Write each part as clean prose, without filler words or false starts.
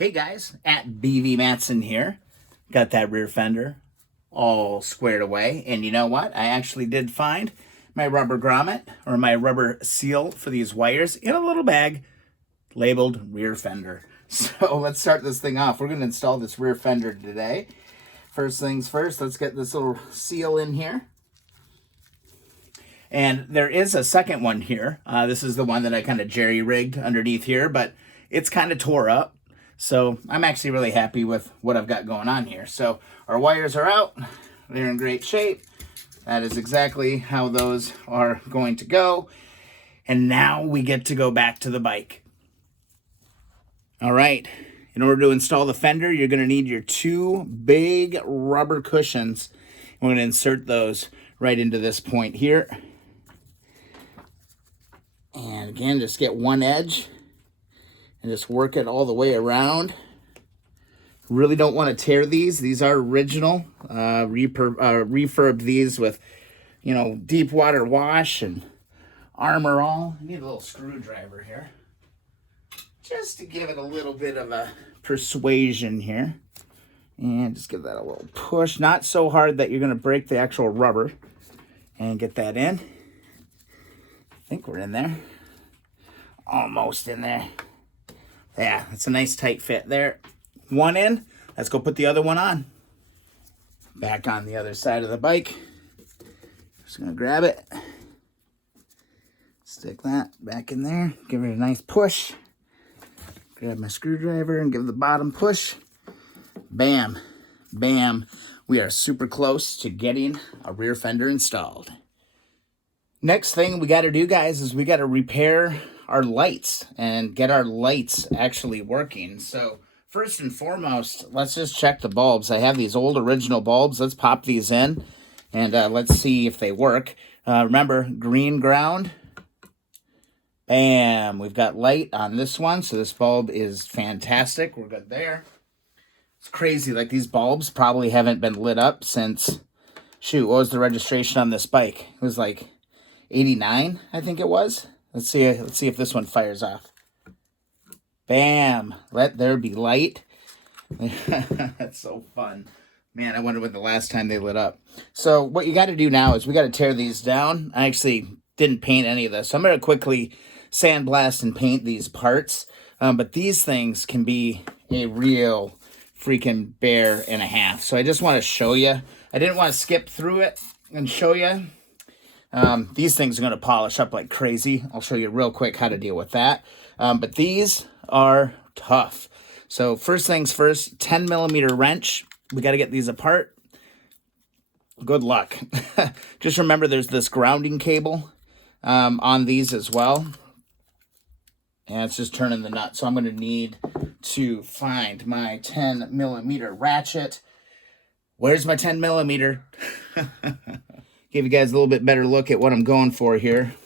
Hey guys, at BV Matson here. Got that rear fender all squared away. And you know what? I actually did find my rubber grommet, or my rubber seal for these wires, in a little bag labeled rear fender. So let's start this thing off. We're going to install this rear fender today. First things first, let's get this little seal in here. And there is a second one here. This is the one that I kind of jerry-rigged underneath here, but it's kind of tore up. So I'm actually really happy with what I've got going on here. So our wires are out. They're in great shape. That is exactly how those are going to go. And now we get to go back to the bike. All right. In order to install the fender, you're going to need your two big rubber cushions. We're going to insert those right into this point here. And again, just get one edge and just work it all the way around. Really don't want to tear these. These are original. Refurbed these with, deep water wash and Armor All. I need a little screwdriver here, just to give it a little bit of a persuasion here. And just give that a little push. Not so hard that you're going to break the actual rubber. And get that in. I think we're in there. Almost in there. Yeah, that's a nice tight fit there. One in. Let's go put the other one on. Back on the other side of the bike. Just going to grab it. Stick that back in there. Give it a nice push. Grab my screwdriver and give the bottom push. Bam. Bam. We are super close to getting a rear fender installed. Next thing we got to do, guys, is we got to repair our lights and get our lights actually working. So first and foremost, let's just check the bulbs. I have these old original bulbs. Let's pop these in and let's see if they work. Remember, green ground. Bam. We've got light on this one. So this bulb is fantastic. We're good there. It's crazy. Like, these bulbs probably haven't been lit up since, shoot, what was the registration on this bike? It was like 89, I think it was. Let's see if this one fires off. Bam. Let there be light. That's so fun. Man, I wonder when the last time they lit up. So what you got to do now is we got to tear these down. I actually didn't paint any of this. So I'm going to quickly sandblast and paint these parts. But these things can be a real freaking bear and a half. So I just want to show you. I didn't want to skip through it and show you. These things are going to polish up like crazy. I'll show you real quick how to deal with that. But these are tough. So first things first, 10 millimeter wrench. We got to get these apart. Good luck. Just remember there's this grounding cable on these as well. And it's just turning the nut. So I'm going to need to find my 10 millimeter ratchet. Where's my 10 millimeter? Give you guys a little bit better look at what I'm going for here.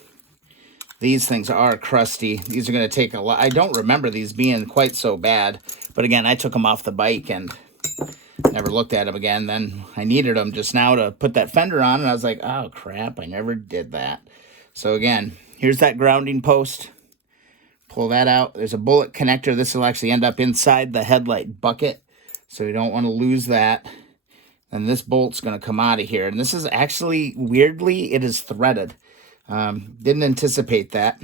These things are crusty. These are going to take a lot. I don't remember these being quite so bad. But again, I took them off the bike and never looked at them again. Then I needed them just now to put that fender on. And I was like, oh, crap, I never did that. So again, here's that grounding post. Pull that out. There's a bullet connector. This will actually end up inside the headlight bucket. So you don't want to lose that. And this bolt's going to come out of here. And this is actually, weirdly, it is threaded. Didn't anticipate that.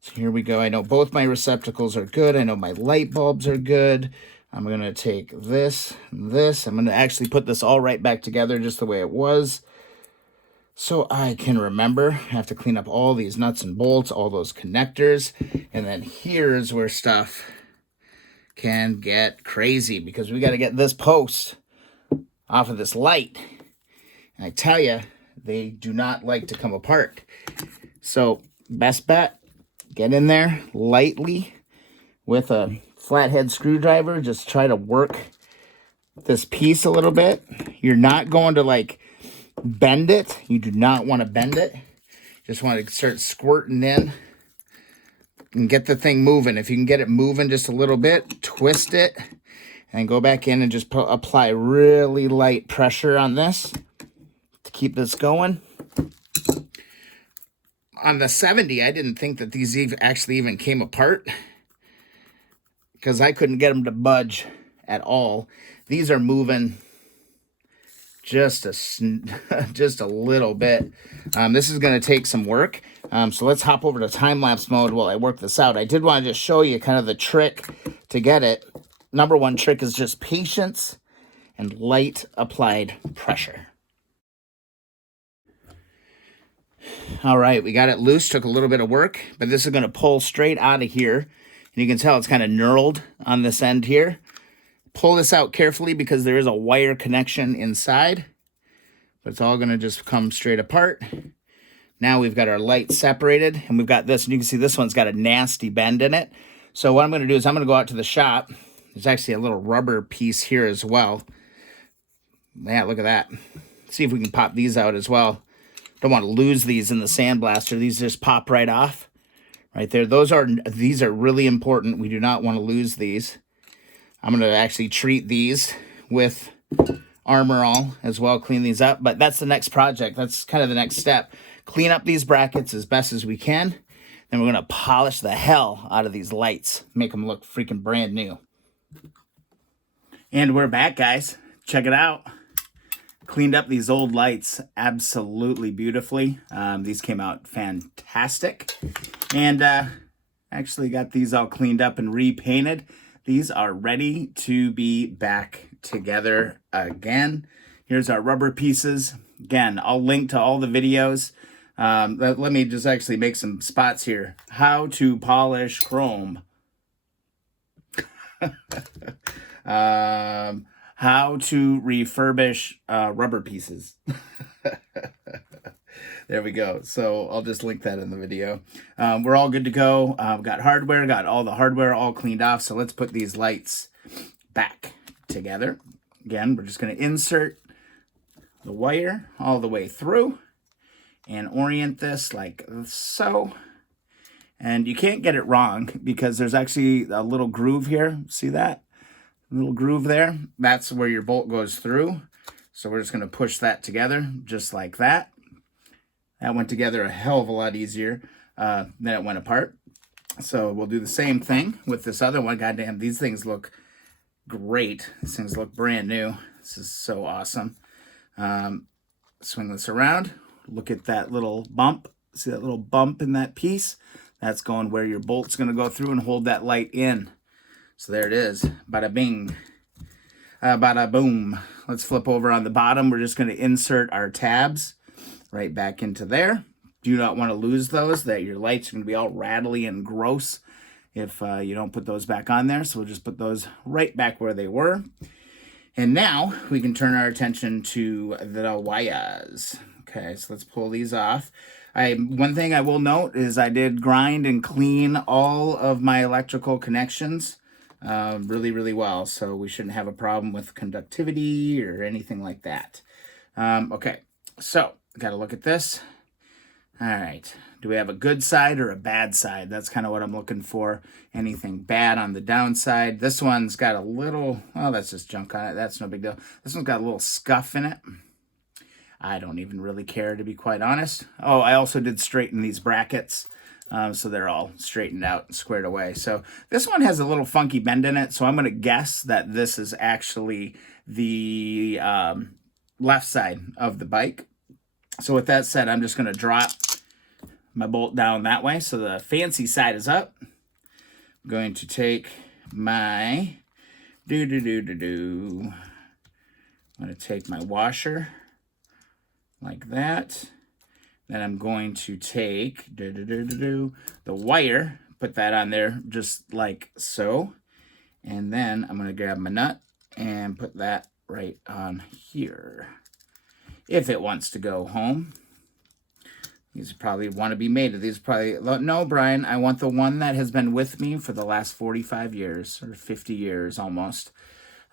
So here we go. I know both my receptacles are good. I know my light bulbs are good. I'm going to take this and this. I'm going to actually put this all right back together just the way it was, so I can remember. I have to clean up all these nuts and bolts, all those connectors. And then here's where stuff can get crazy, because we got to get this post off of this light. And I tell you, they do not like to come apart. So best bet, get in there lightly with a flathead screwdriver. Just try to work this piece a little bit. You're not going to like bend it. You do not want to bend it. Just want to start squirting in and get the thing moving. If you can get it moving just a little bit, twist it and go back in and just apply really light pressure on this to keep this going. On the 70, I didn't think that these actually even came apart. because I couldn't get them to budge at all. These are moving just a little bit. This is going to take some work. So let's hop over to time-lapse mode while I work this out. I did want to just show you kind of the trick to get it. Number one trick is just patience and light applied pressure. All right, we got it loose. Took a little bit of work, but this is going to pull straight out of here. And you can tell it's kind of knurled on this end here. Pull this out carefully because there is a wire connection inside, but it's all going to just come straight apart. Now we've got our light separated, and we've got this, and you can see this one's got a nasty bend in it. So what I'm going to do is I'm going to go out to the shop. There's actually a little rubber piece here as well. Yeah, look at that. See if we can pop these out as well. Don't want to lose these in the sandblaster. These just pop right off right there. These are really important. We do not want to lose these. I'm going to actually treat these with Armor All as well, clean these up. But that's the next project. That's kind of the next step. Clean up these brackets as best as we can. Then we're going to polish the hell out of these lights. Make them look freaking brand new. And we're back, guys. Check it out. Cleaned up these old lights absolutely beautifully. These came out fantastic. And actually got these all cleaned up and repainted. These are ready to be back together again. Here's our rubber pieces. Again, I'll link to all the videos. Let me just actually make some spots here. How to polish chrome. How to refurbish rubber pieces. There we go. So I'll just link that in the video. We're all good to go. Got hardware, got all the hardware all cleaned off. So let's put these lights back together. Again, we're just going to insert the wire all the way through and orient this like so. And you can't get it wrong because there's actually a little groove here. See that? A little groove there. That's where your bolt goes through. So we're just going to push that together just like that. That went together a hell of a lot easier than it went apart. So we'll do the same thing with this other one. Goddamn, these things look great. These things look brand new. This is so awesome. Swing this around. Look at that little bump. See that little bump in that piece? That's going where your bolt's going to go through and hold that light in. So there it is. Bada bing. Bada boom. Let's flip over on the bottom. We're just going to insert our tabs right back into there. Do not want to lose those. That your lights are going to be all rattly and gross if you don't put those back on there. So we'll just put those right back where they were. And now we can turn our attention to the wires. Okay, so let's pull these off. One thing I will note is I did grind and clean all of my electrical connections really, really well. So we shouldn't have a problem with conductivity or anything like that. Okay, so got to look at this. All right. Do we have a good side or a bad side? That's kind of what I'm looking for. Anything bad on the downside. This one's got a little, oh, that's just junk on it. That's no big deal. This one's got a little scuff in it. I don't even really care, to be quite honest. Oh, I also did straighten these brackets. So they're all straightened out and squared away. So this one has a little funky bend in it. So I'm going to guess that this is actually the left side of the bike. So with that said, I'm just going to drop my bolt down that way. So the fancy side is up. I'm going to take my I'm going to take my washer like that. Then I'm going to take the wire, put that on there just like so. And then I'm going to grab my nut and put that right on here. If it wants to go home. These probably want to be made. These probably, no, Brian, I want the one that has been with me for the last 45 years or 50 years almost.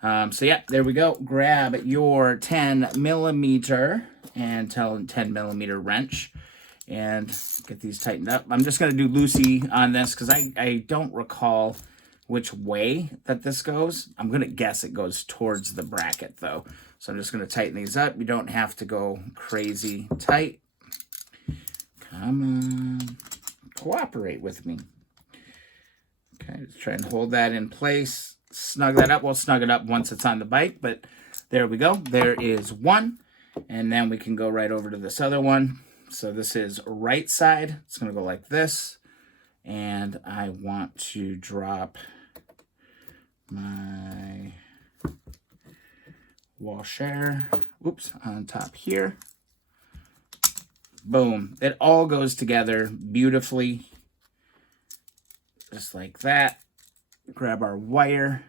So yeah, there we go. Grab your 10 millimeter and 10 millimeter wrench and get these tightened up. I'm just going to do loosey on this because I don't recall which way that this goes. I'm going to guess it goes towards the bracket though. So I'm just going to tighten these up. You don't have to go crazy tight. Come on. Cooperate with me. Okay, just try and hold that in place. Snug that up. We'll snug it up once it's on the bike, but there we go. There is one. And then we can go right over to this other one. So this is right side. It's going to go like this. And I want to drop my washer, on top here. Boom. It all goes together beautifully. Just like that. Grab our wire.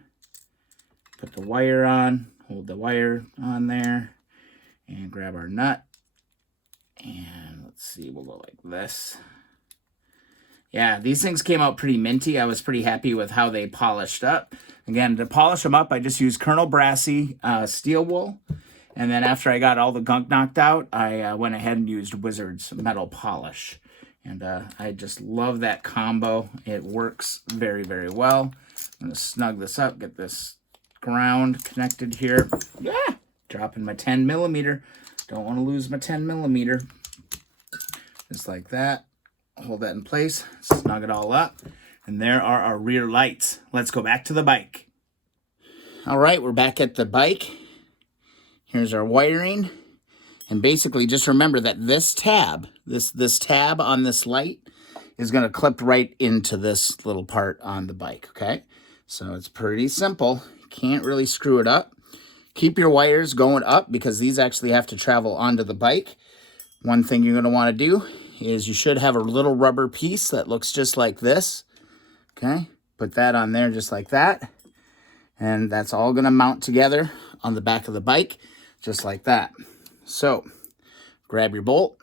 Put the wire on. Hold the wire on there. And grab our nut. And let's see, we'll go like this. Yeah, these things came out pretty minty. I was pretty happy with how they polished up. Again, to polish them up, I just used Colonel Brassy steel wool. And then after I got all the gunk knocked out, I went ahead and used Wizard's metal polish. And I just love that combo. It works very, very well. I'm going to snug this up, get this ground connected here. Yeah, dropping my 10 millimeter. Don't want to lose my 10 millimeter. Just like that. Hold that in place, snug it all up. And there are our rear lights. Let's go back to the bike. All right, we're back at the bike. Here's our wiring. And basically just remember that this tab, this tab on this light is going to clip right into this little part on the bike, okay? So it's pretty simple. Can't really screw it up. Keep your wires going up because these actually have to travel onto the bike. One thing you're going to want to do is you should have a little rubber piece that looks just like this. Okay, put that on there just like that. And that's all going to mount together on the back of the bike, just like that. So, grab your bolt,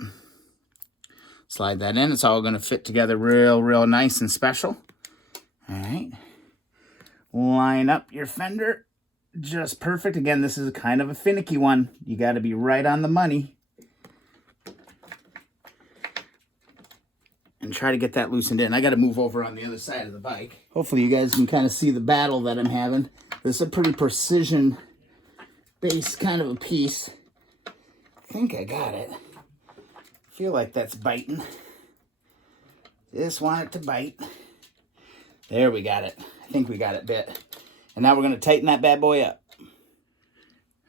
slide that in. It's all going to fit together real nice and special. All right. Line up your fender just perfect. Again, this is kind of a finicky one. You got to be right on the money. And try to get that loosened in. I got to move over on the other side of the bike. Hopefully you guys can kind of see the battle that I'm having. This is a pretty precision-based kind of a piece. I think I got it. Feel like that's biting. Just want it to bite. There, we got it. I think we got it bit. And now we're going to tighten that bad boy up.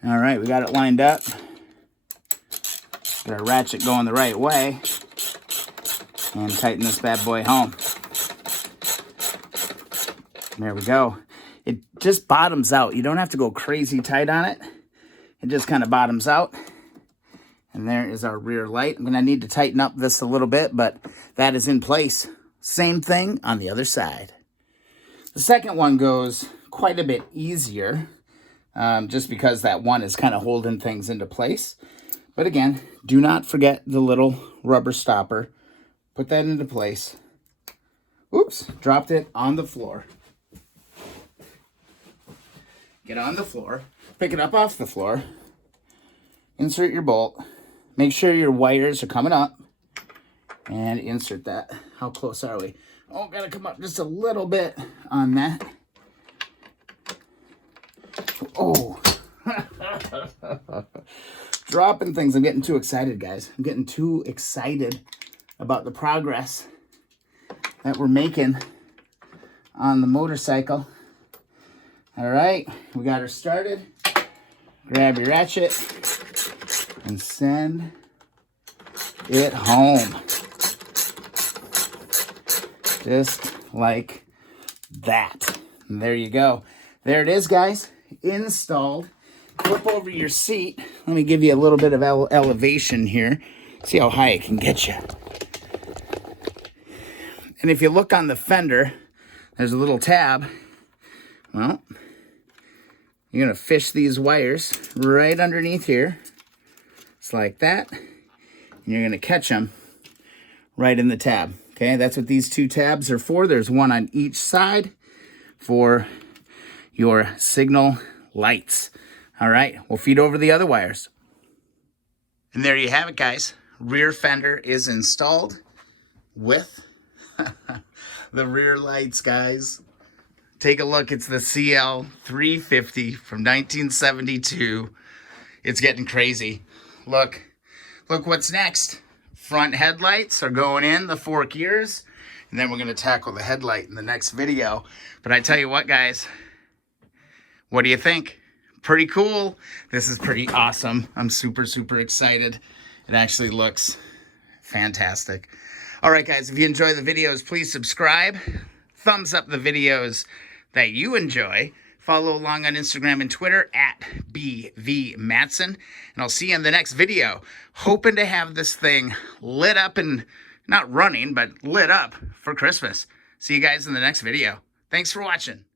All right, we got it lined up. Got our ratchet going the right way. And tighten this bad boy home. There we go. It just bottoms out. You don't have to go crazy tight on it. It just kind of bottoms out. And there is our rear light. I'm going to need to tighten up this a little bit, but that is in place. Same thing on the other side. The second one goes quite a bit easier, just because that one is kind of holding things into place. But again, do not forget the little rubber stopper. Put that into place. Oops, dropped it on the floor. Get on the floor, pick it up off the floor, insert your bolt, make sure your wires are coming up, and insert that. How close are we? Oh, gotta come up just a little bit on that. Oh. Dropping things. I'm getting too excited, guys. I'm getting too excited about the progress that we're making on the motorcycle. All right, we got her started. Grab your ratchet and send it home. Just like that. And there you go. There it is, guys. Installed. Flip over your seat. Let me give you a little bit of elevation here. See how high it can get you. And if you look on the fender, there's a little tab. Well, you're going to fish these wires right underneath here. It's like that. And you're going to catch them right in the tab. Okay, that's what these two tabs are for. There's one on each side for your signal lights. All right, we'll feed over the other wires. And there you have it, guys. Rear fender is installed with the rear lights, guys. Take a look. It's the CL350 from 1972. It's getting crazy. Look what's next. Front headlights are going in the 4 gears. And then we're going to tackle the headlight in the next video. But I tell you what, guys, what do you think? Pretty cool. This is pretty awesome. I'm super, super excited. It actually looks fantastic. All right, guys, if you enjoy the videos, please subscribe. Thumbs up the videos that you enjoy. Follow along on Instagram and Twitter at BVMatson. And I'll see you in the next video. Hoping to have this thing lit up and not running, but lit up for Christmas. See you guys in the next video. Thanks for watching.